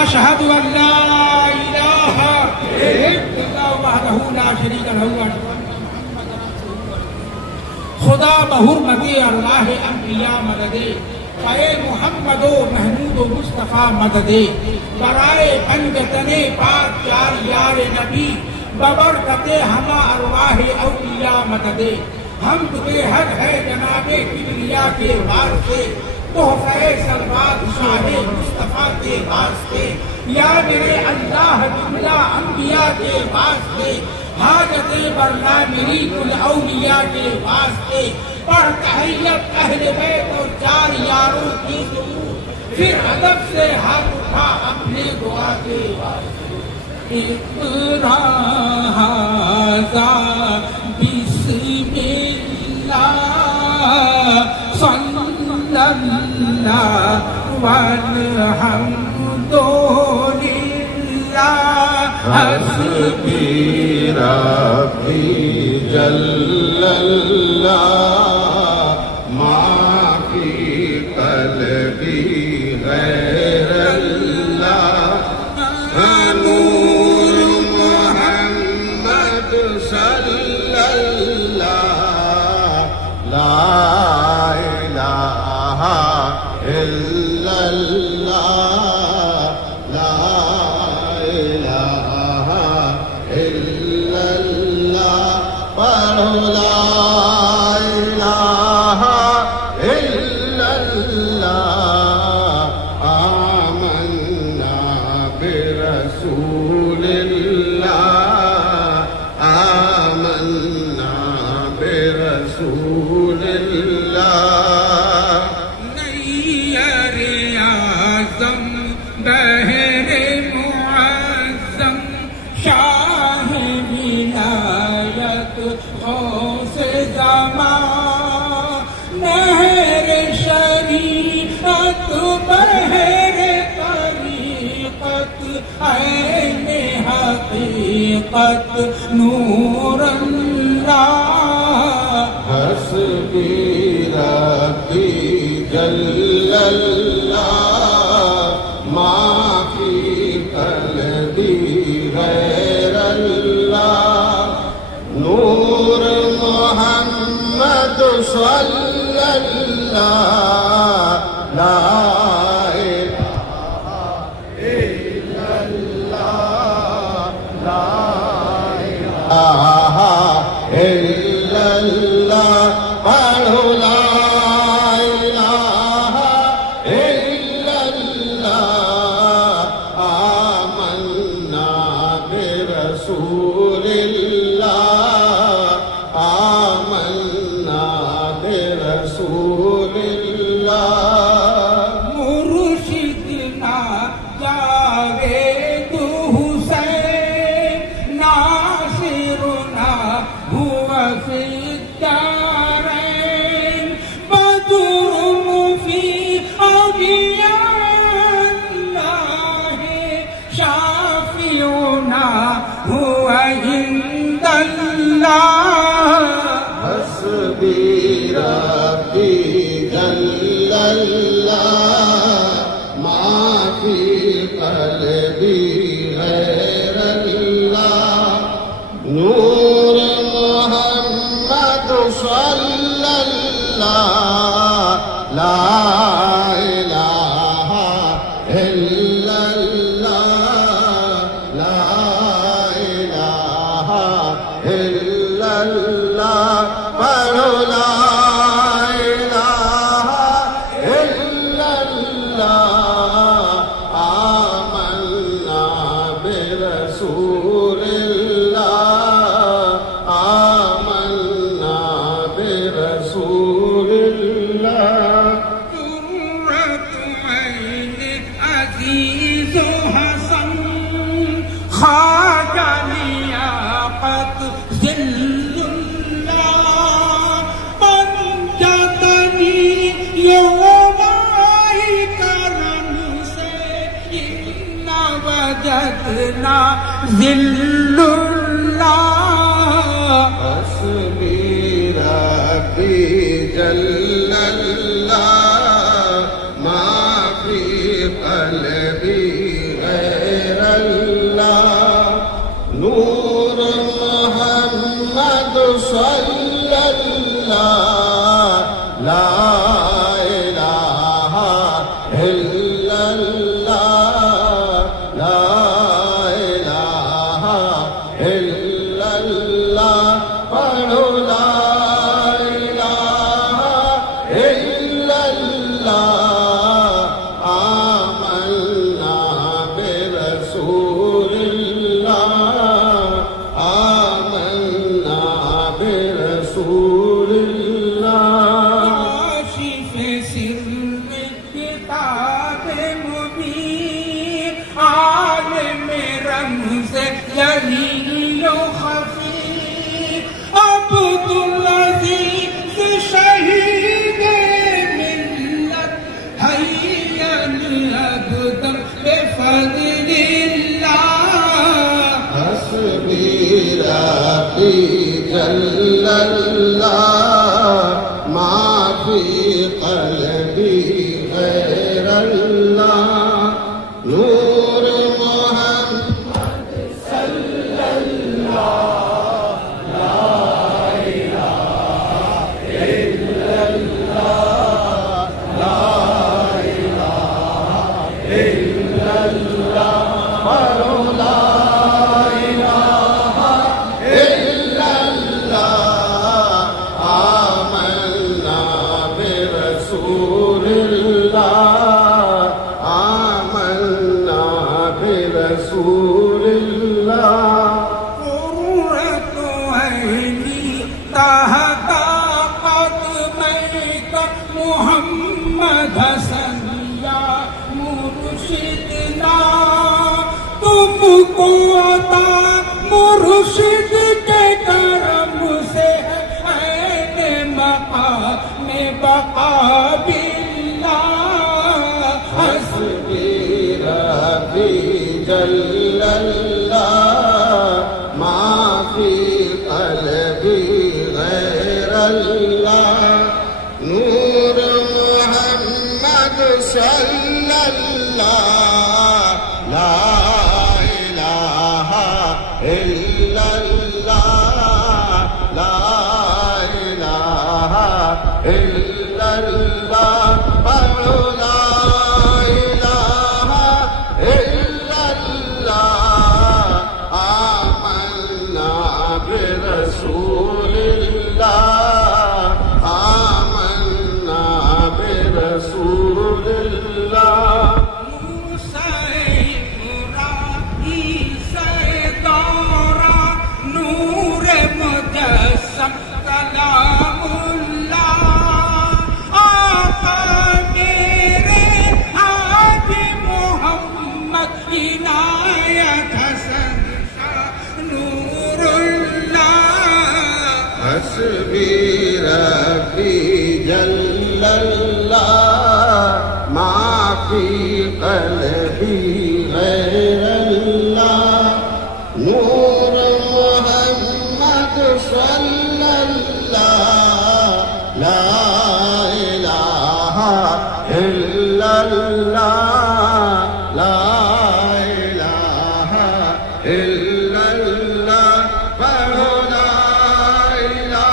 اشہد ان لا الہ الا اللہ وحدہ لا شریک لہ خدا بحرمت ارواح انبیاء مددے اے محمد و محمود و مصطفیٰ مددے برائے بندتن پاک یار یار نبی ببرکت ہما ارواح اولیاء مددے حمد بے حد ہے جناب کبریا کے واسطے تحفہ سلوات شاہ مصطفیٰ کے واسطے یا میرے اللہ جملہ انبیاء کے واسطے حاجت برلا میری کل اولیاء کے واسطے پڑھ تحیت اہل بیت اور چار یاروں کی درود پھر ادب سے ہاتھ اٹھا اپنے دعا کے واسطے اقرا ھذا بسم اللہ صلی اللہ والحمد للہ حسبی ربی جل اللہ ما فی قلبی غیر اللہ نور محمد صلی اللہ لا الہ الا اللہ لا الہ الا اللہ پڑھو لا الہ الا اللہ آمنا برسول اللہ آمنا برسول اللہ نیر اعظم بحر معظم شاہ ولایت غوث زمان نہر شریعت بحر طریقت عین حقیقت نور اللہ حسبی ربی جل اللہ ما فی قلبی غیر اللہ نور محمد صلی اللہ لا الہ الا اللہ لا الہ الا اللہ پڑھو لا الہ الا اللہ آمنا برسول اللہ آمنا برسول اللہ مرشدنا جاوید حسین ناصرنا هو في الدارين بدر في أولياء الله شافعنا هو عند الله حسبی ربی جل اللہ ما فی قلبی غیر اللہ نور محمد صلی اللہ لا الہ الا اللہ لا الہ الا اللہ پڑھو لا الہ الا اللہ آمنا برسول اللہ آمنا برسول اللہ قرۃ عین عزیز و حسن خواجہ لیاقت ذل اللہ پنجتنی یومائی کرم سے ان وجدنا ذل اللہ حسبی ربی جل اللہ ما فی قلبی غیر رمز جلیل و خفی عبدالعزیز شہید ملت حیا ابدا بفضل اللہ حسبی ربی جل اللہ ما فی قلبی غیر اللہ نور محمد صلی اللہ لا الہ الا اللہ لا الہ الا اللہ پڑھو لا الہ الا اللہ آمنا برسول اللہ آمنا برسول اللہ قرۃ عینی تحت قدمیک محمد حسن یا مرشدنا تم کو عطا مرشد کے کرم سے ہے عین مقام بقا باللہ حسبی ربی جل اللہ ما فی قلبی غیر اللہ نور محمد صلی اللہ لا الہ الا اللہ لا الہ الا اللہ پڑھو لا الہ الا اللہ آمنا برسول اللہ آمنا برسول اللہ نور مجسم کلام اللہ آقا میرے حاج محمد عنایت حسن شاہ نور اللہ حسبی ربی جل اللہ ما فی قلبی غیر اللہ نور محمد صلی اللہ لا الہ الا اللہ لا الہ الا اللہ پڑھو لا الہ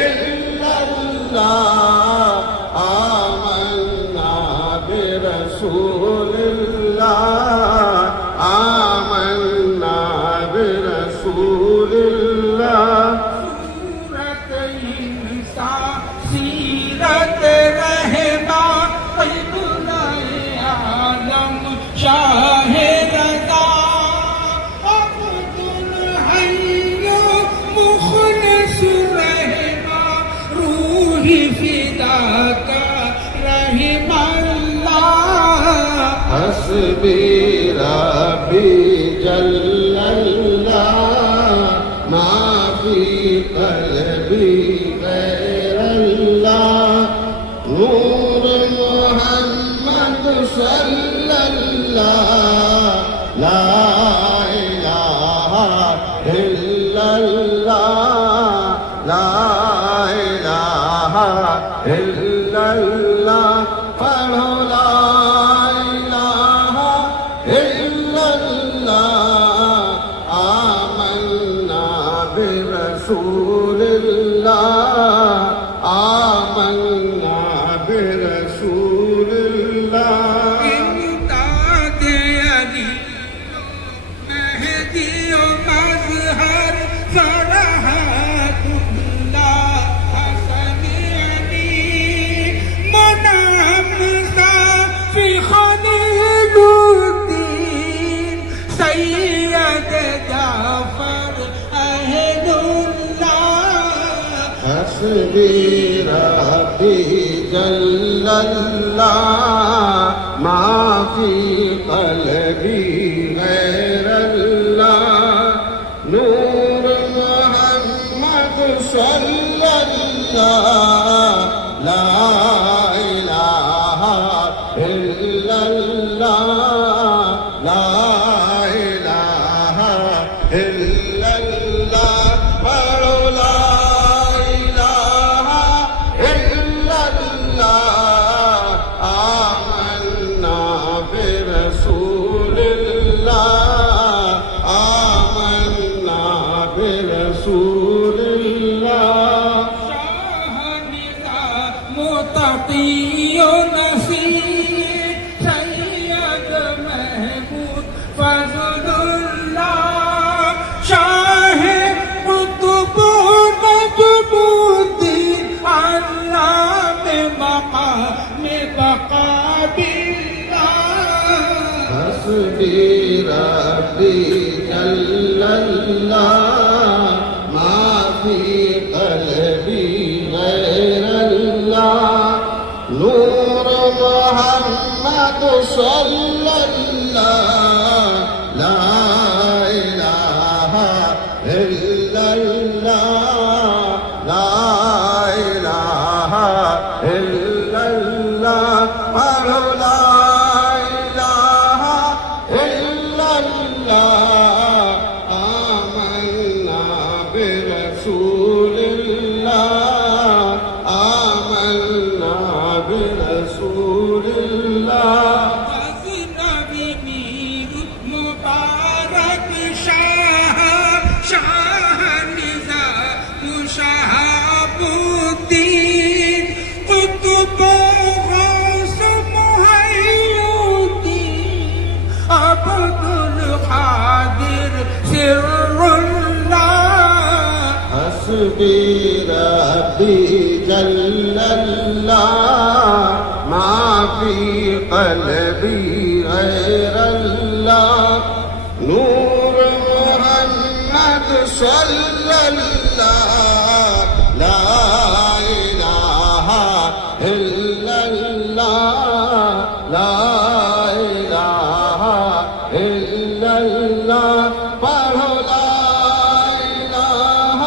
الا اللہ آمنا برسول اللہ آمنا برسول اللہ سورت انسان سیرت رہبا قبلہ عالم شاہ رضا عبدالحی مخلص رہبا روحی فدا کا رحم اللہ حسبی ربی جل اللہ ما فی قلبی غیر اللہ نور محمد صلی اللہ لا الہ الا اللہ لا الہ الا اللہ پڑھو لا الہ الا اللہ آمنا برسول اللہ آمنا برسول اللہ امداد علی مہدی و مظہر فرحت اللہ حسن علی منعم فی خلیل الدین سید جعفر اہل اللہ حسبی ربی جل اللہ ما فی قلبی غیر لا الہ الا اللہ پڑھو لا الہ الا اللہ آمنا برسول اللہ آمنا برسول اللہ متقی و نصیر سید محمود فضل اللہ شاہ قطب نجم الدین علام مقام بقا باللہ حسبی ربی جل اللہ ما فی قلبی غیر اللہ نور محمد صلی اللہ لا الہ الا اللہ لا الہ الا اللہ پڑھو لا الہ الا اللہ آمنا برسول اللہ آمنا برسول اللہ غزنوی میر مبارک شاہ شاہ نظام شہاب الدین قطب غوث محی الدین عبد القادر سر اللہ حسبی ربی جل اللہ ما فی قلبی غیر اللہ نور محمد صلی اللہ لا الہ الا اللہ لا الہ الا اللہ پڑھو لا الہ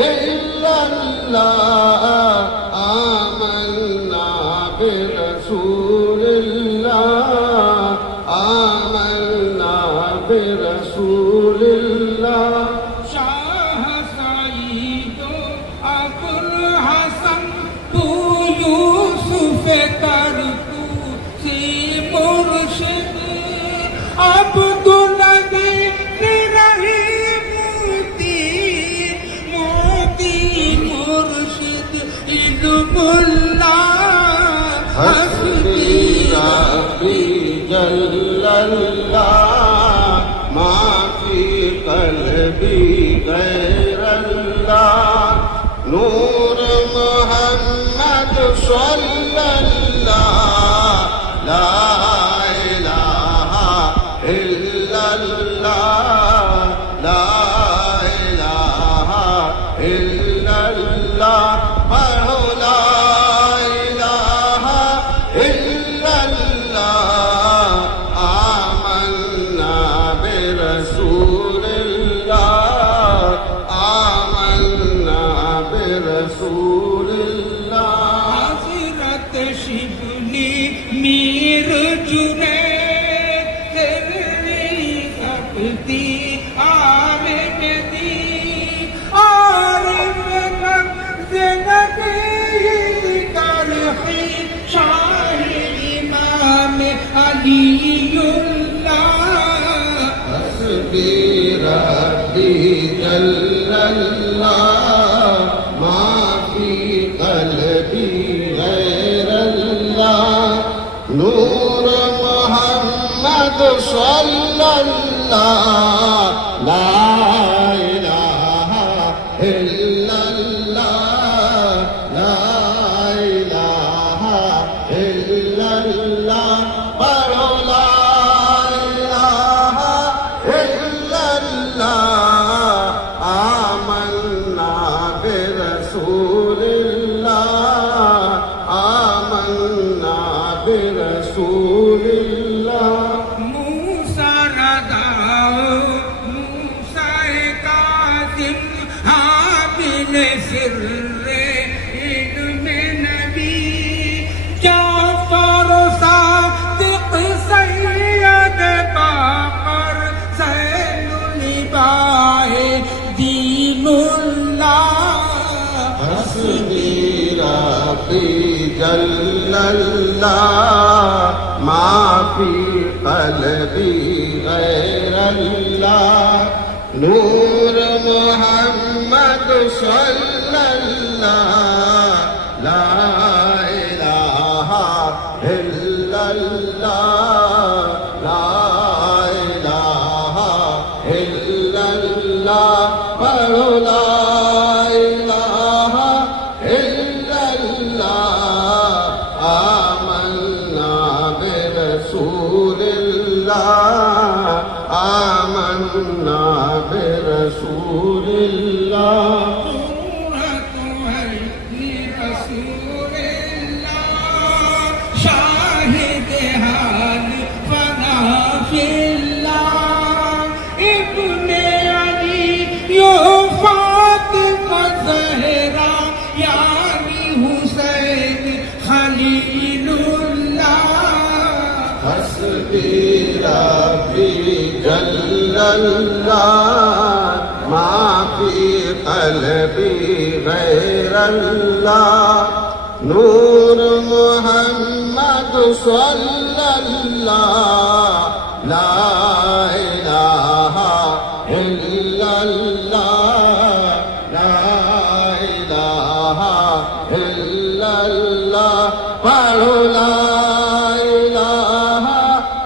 الا اللہ آمنا برسول اللہ آمنا برسول اللہ شاہ سعید ابو الحسن تو یوسف طرطوسی مرشد عبد العزیز رحیم الدین موتی مرشد علم اللہ حسبی ربی جل اللہ ما فی قلبی غیر اللہ نور محمد صلی اللہ لا الہ الا اللہ لا الہ الا اللہ پڑھو لا الہ الا اللہ آمنا برسول اللہ آمنا برسول اللہ حضرت شبلی میر جنید تیری سبتی عالم دین عارف نقض نبی ترخی شاہ امام علی اللہ حسبی ربی جل اللہ ما فی قلبی غیر اللہ نور محمد صلی اللہ لا الہ الا اللہ لا الہ الا اللہ پڑھو لا الہ الا اللہ آمنا برسول اللہ آمنا برسول اللہ موسیٰ رداؤ موسیٰ إلا الله ما في قلبي غير الله نور محمد صلى الله لا إله إلا الله لا إله إلا الله پڑھو لا إله إلا الله آمنا برسول الله آمنا برسول الله ربي جل الله ما في قلبي غير الله نور محمد صلى الله لا إله إلا الله لا إله إلا الله پڑھو لا إله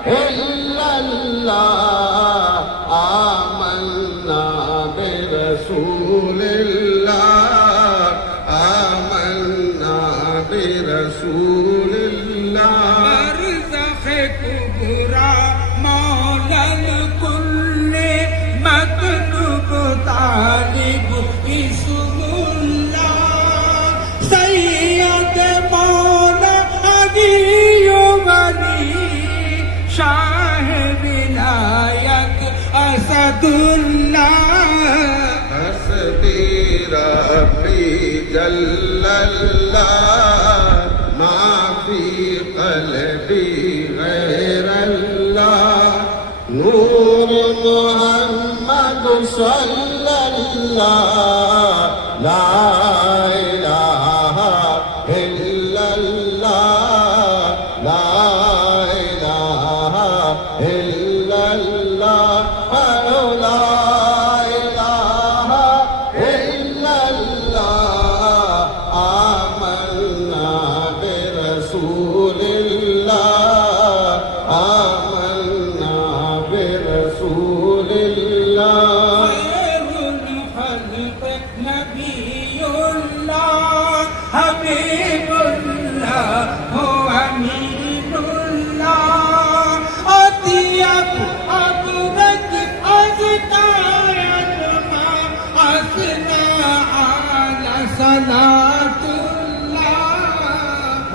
إلا الله آمنا برسول الله آمنا برسول الله برزخ کبریٰ مولا الکل مطلوب طالب اسم اللہ سید مولا علی ولی شاہ ولایت اسد اللہ حسبي ربي جل الله ما في قلبي غير الله نور محمد صلى الله لا إله إلا الله لا إله إلا الله لا إله إلا الله آمنا برسول الله آمنا برسول الله خیر الخلق نبی اللہ حبیب اللہ ہو امین اللہ اطیب ابرک ازکایت ما اثنا علی صلاة اللہ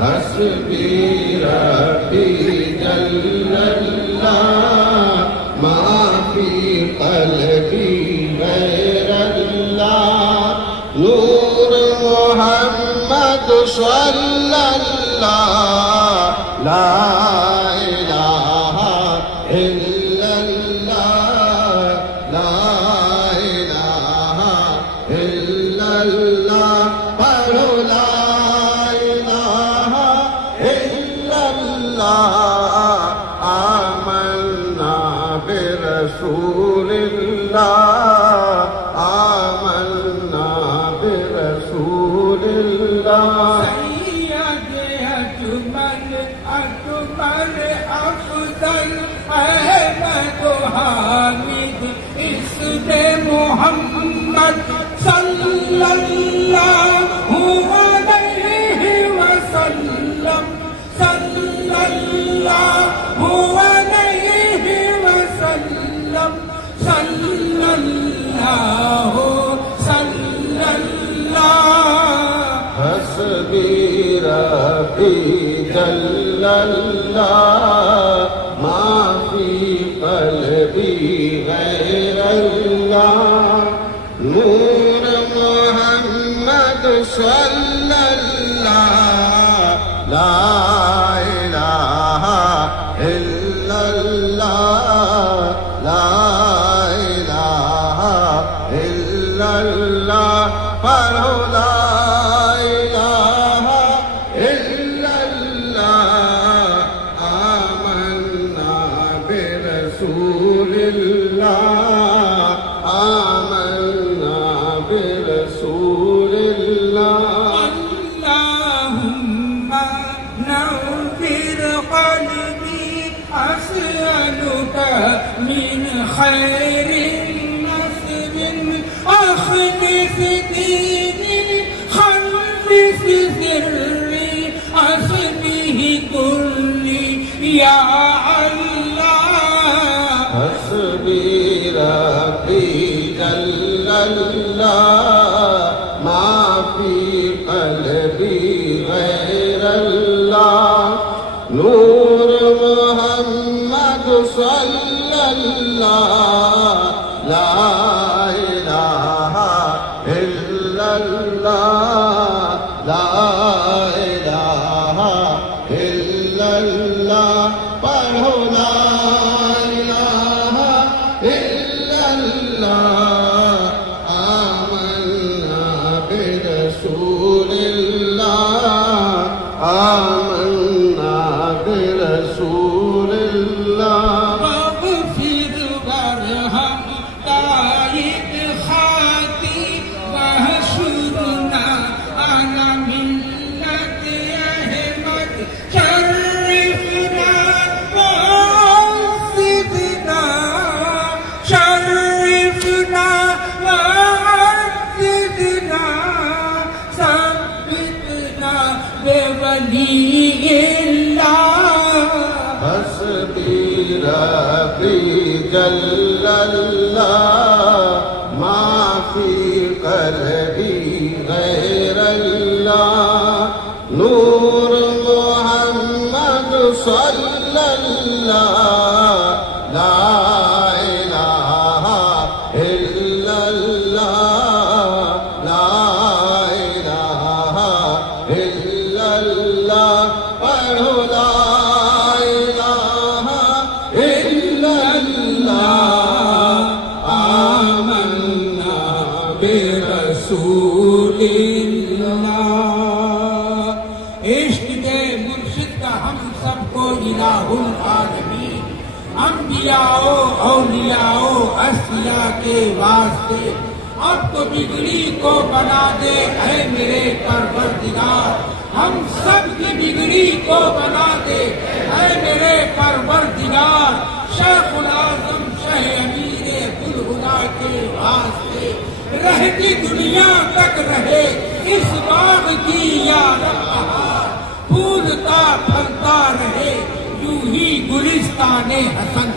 حسبي ربي جل الله ما في قلبي غير الله نور محمد صلى الله لا إله إلا الله لا إله إلا الله پڑھو لا إله إلا الله آمنا برسول الله آمنا برسول الله سید اجمل اکمل افضل احمد و حامد اسم محمد صلی اللہ علیہ وسلم صلی اللہ علیہ وسلم صلی اللہ صلی اللہ حسبي ربي جل الله ما في قلبي غير الله نور محمد صلى الله لا إله إلا الله لا إله إلا الله پڑھو لا إله إلا برسول اللہ آمنا برسول اللہ اللہم نور قلبی اسألک من خیر نصر اخلص دینی خلص سری اسبہ کلی یا اللہ حسبی ربی جل اللہ ما فی قلبی غیر اللہ نور محمد صلی اللہ لا الہ الا اللہ لا الہ الا اللہ پڑھو لا الہ الا اللہ آمنا برسول اللہ آمنا برسول اللہ واغفر وارحم قائد خاطی واحشرنا على ملت احمد شرفنا وعززنا شرفنا وعززنا ثبتنا بولی اللہ حسبی ربی جل اللہ ما فی قلبی غیر اللہ نور محمد صلی اللہ لا الہ الا اللہ لا الہ الا اللہ پڑھو لا الہ الا اللہ آمنا برسول اللہ عشق کے مرشد کا ہم سب کو الہ العالمین انبیاء و اولیاء و اصلیاء کے واسطے اب تو بگڑی کو بنا دے اے میرے پروردگار ہم سب کی بگڑی کو بنا دے اے میرے پروردگار شیخ العظم شہ امیر الہدا کے واسطے رہتی دنیا تک رہے اس باغ کی یا رب بہار پھولتا پھلتا رہے یوں ہی گلستان حسن